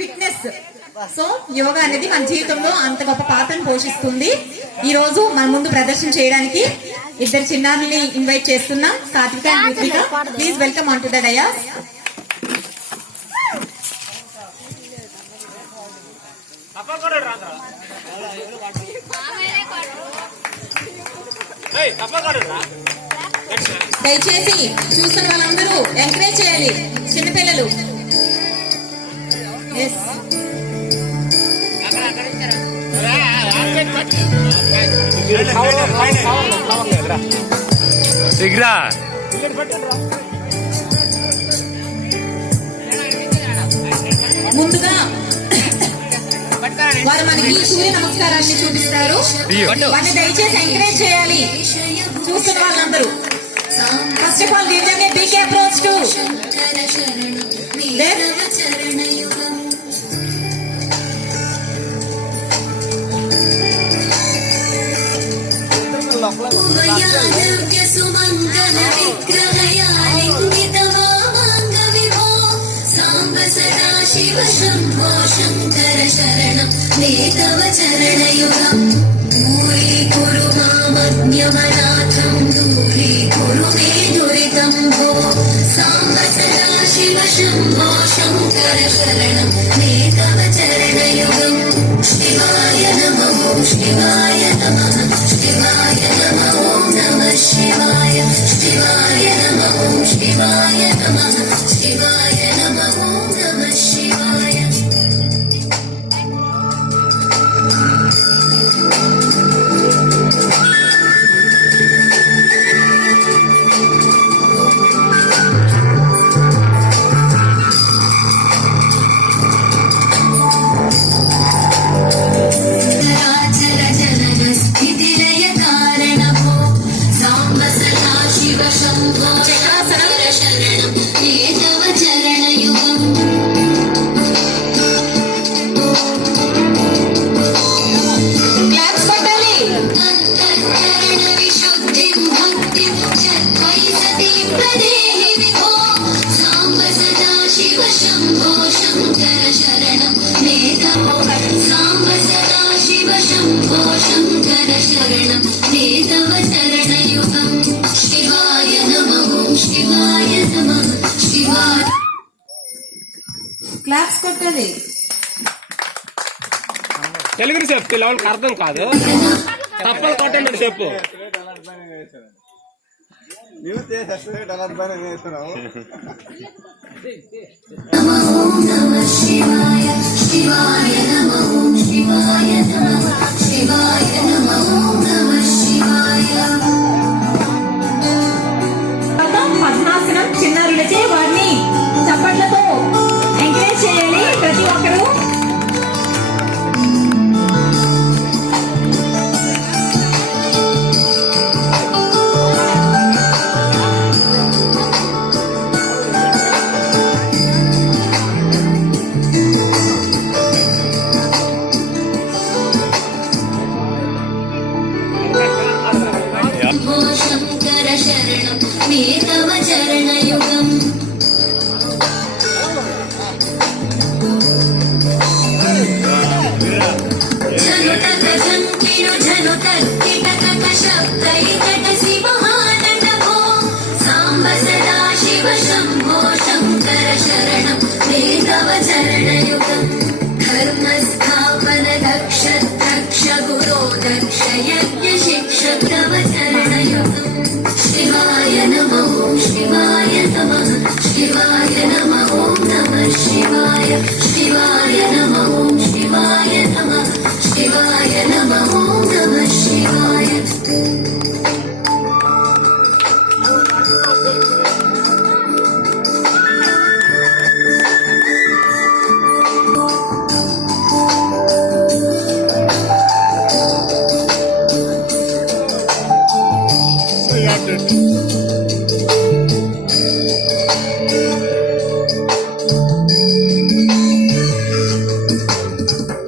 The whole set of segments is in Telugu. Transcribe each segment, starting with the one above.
ఫిట్నెస్. సో యోగా అనేది మన జీవితంలో అంత గొప్ప పాత్రను పోషిస్తుంది. ఈ రోజు మన ముందు ప్రదర్శన చేయడానికి ఇద్దరు చిన్నారుల్ని ఇన్వైట్ చేస్తున్నాం. సాత్విక and Ruthvika, please welcome on to the dais. దయచేసి చూస్తున్న వాళ్ళందరూ ఎంకరేజ్ చేయాలి చిన్నపిల్లలు. ముందుగా వారు మనకి సూర్య నమస్కారాన్ని చూపిస్తారు. వారిని దయచేసి ఎంకరేజ్ చేయాలి చూస్తున్న వాళ్ళందరూ. First of all give them a big approach to Shiv Shambho Shankar शरणं मे तव चरणयुगम् दूरीकुरु मामज्ञमनाथं दूरीकुरु मे दुरितं भो साम्ब सदा शिव शंभो शंकर शरणं मे तव चरणयुगम् शिवाय नमः शिवाय नमः शिवाय नमः ॐ नमः शिवाय शिवाय नमः शिवाय नमः शिवाय नमः ॐ नमः शिवाय. క్లాప్స్ కొట్టండి. తెలుగుని చెప్పు, వాళ్ళకి అర్థం కాదు. తప్పలు కొట్టండి చెప్పు. పద్మాసనం చిన్నారులచే వారిని చప్పట్లతో ఎంకరేజ్ చేయాలి ప్రతి ఒక్కరూ. शंकर शरणं मे तव चरणयुगम् झनुतक झंकिणु झनुतक किटकक शब्दैकटसि महानटभो साम्ब सदा शिव शंभो शंकर शरणं मे तव चरणयुगम् धर्मस्थापन दक्ष दक्ष गुरो दक्ष यज्ञ शिक्षक तव चरणयुगम् शिवाय नमः शिवाय नमः शिवाय नमः ॐ नमः शिवाय शिवाय नमः शिवाय नमः शिवाय नमः ॐ नमः शिवाय.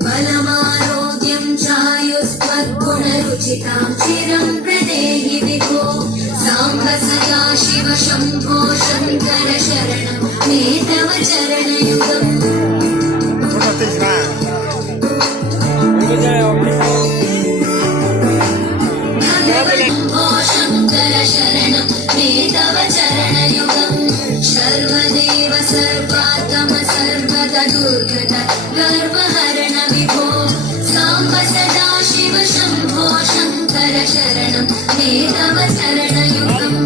बलमारोग्यं चायुस्त्वद्गुणरुचितां चिरं दुर्गत दुर्गत गर्वहरण विभो साम्ब सदा शिव शम्भो शङ्कर शरणं मे तव चरणयुगम्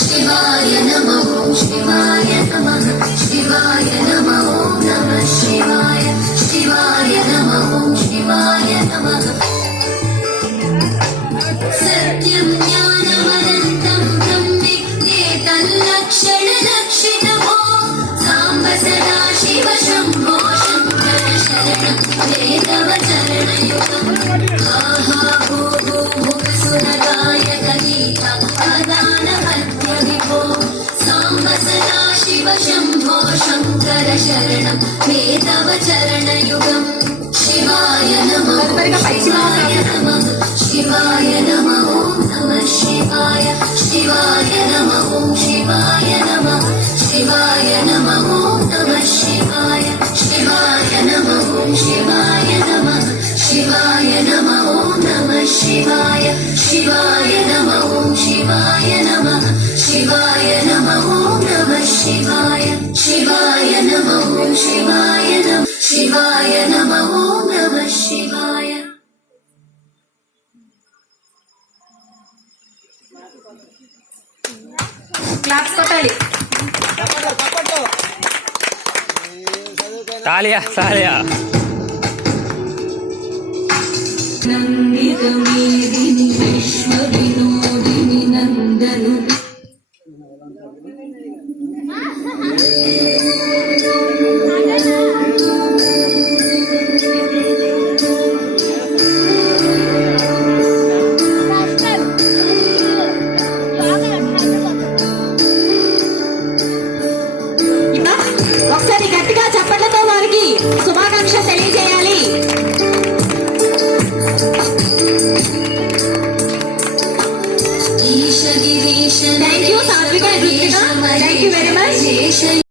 शिवाय नमः शिवाय नमः शिवाय नमः नमः शिवाय शिवाय नमः शिवाय नमः सत्यं ज्ञानमनन्तं ब्रह्मेतल्लक्षणलक्षितमो साम्ब सदा शिव शम्भो शङ्कर शरणं मे तव चरणयुगम् आहा भू भू भुवसुरगायक गीता अदानहत्य विभो साम्ब सदा शिव शम्भो शङ्कर शरणं मे तव चरणयुगम् शिवाय नमः शिवाय नमः शिवाय नमः ॐ नमः शिवाय शिवाय नमः ॐ शिवाय नमः शिवाय नमः ॐ नमः शिवाय शिवाय नमः ॐ शिवाय नमः शिवाय नमः ॐ नमः शिवाय शिवाय नमः ॐ शिवाय नमः शिवाय नमः ॐ नमः शिवाय शिवाय नमः ॐ शिवाय नमः शिवाय नमः ॐ नमः शिवाय క్లాప్స్ కొట్టాలి. తాలియా తాలియా నందితమేదిని విశ్వవినోదిని నందను ఇంకా ఒకసారి గట్టిగా చప్పట్లతో వారికి శుభాకాంక్ష తెలియజేయాలి. ఈశ గిరీశ థ్యాంక్ యూ సాత్విక, థ్యాంక్ యూ వెరీ మచ్.